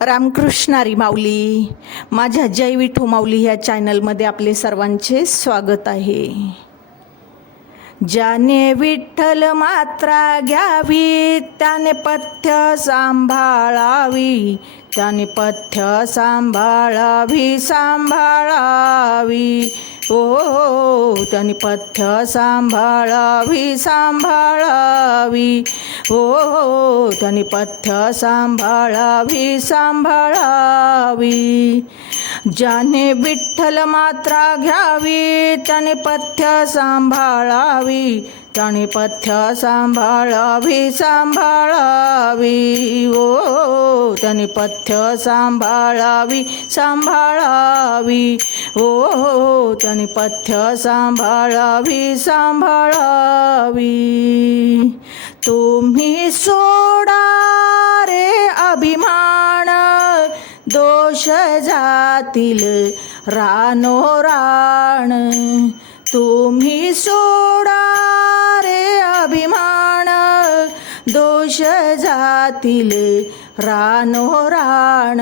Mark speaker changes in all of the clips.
Speaker 1: रामकृष्णारी माऊली. माझ्या जय विठू माऊली ह्या चॅनलमध्ये आपले सर्वांचे स्वागत आहे. ज्याने विठ्ठल मात्रा घ्यावी त्याने पथ्य सांभाळावी. त्याने पथ्य सांभाळावी सांभाळावी. ओ त्यांनी पथ्य सांभाळावी सांभाळावी. ओ त्यांनी पथ्य सांभाळावी सांभाळावी. ज्याने विठ्ठल मात्रा घ्यावी त्याने पथ्य सांभाळावी. त्याने पथ्य सांभाळावी सांभाळावी. ओ त्याने पथ्य सांभाळावी सांभाळावी. ओ त्याने पथ्य सांभाळावी सांभाळावी. तुम्ही सोडा रे अभिमान दोष जातील रानो राण तुम्ही सो जातीले रानो राण.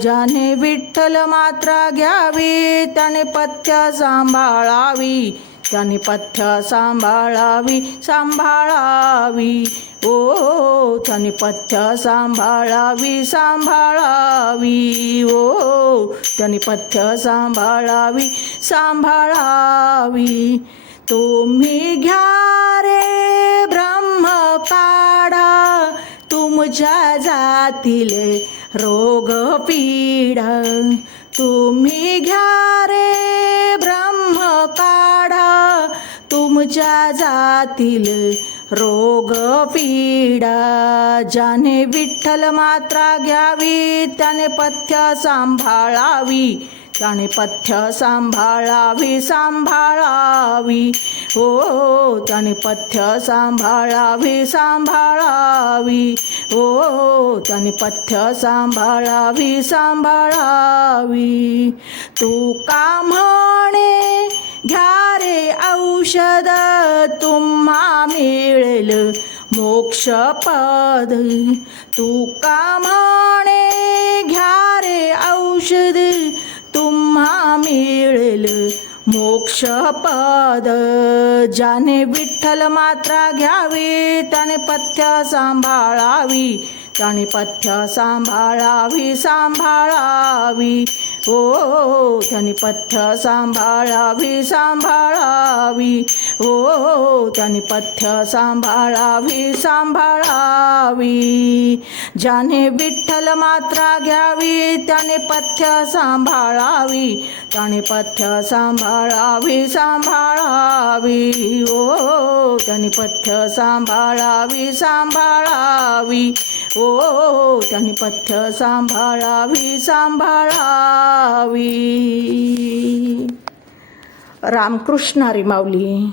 Speaker 1: ज्याने विठ्ठल मात्रा घ्यावी त्याने पथ्य सांभाळावी त्याने पथ्य सांभाळावी सांभाळावी. ओ त्याने पथ्य सांभाळावी सांभाळावी. ओ त्याने पथ्य सांभाळावी सांभाळावी. तुम्ही घ्या रे ब्रह्म तुमच्या जातील रोग पीडा तुम्ही घ्या रे ब्रह्म काढा. तुमच्या जातील रोग पीडा ज्याने विठ्ठल मात्रा घ्यावी त्याने पथ्य सांभाळावी. त्याने पथ्य सांभाळावी सांभाळावी. हो त्याने पथ्य सांभाळावी सांभाळावी. हो त्याने पथ्य सांभाळावी सांभाळावी. तू का म्हणे घ्या रे औषध तुम्हा मिळेल मोक्षपद. तू का म्हणे घ्या रे औषध मिळेल. मोक्षपद ज्याने विठ्ठल मात्रा घ्यावी त्याने पथ्य सांभाळावी. त्याने पथ्य सांभाळावी सांभाळावी. ओ त्यांनी पथ्य सांभाळावी सांभाळावी. ओ त्यांनी पथ्य सांभाळावी सांभाळावी. ज्याने विठ्ठल मात्रा घ्यावी त्याने पथ्य सांभाळावी. त्याने पथ्य सांभाळावी सांभाळावी. ओ त्याने पथ्य सांभाळावी सांभाळावी. ओ त्यांनी पथ्य सांभाळावी सांभाळावी. रामकृष्ण हरी माऊली.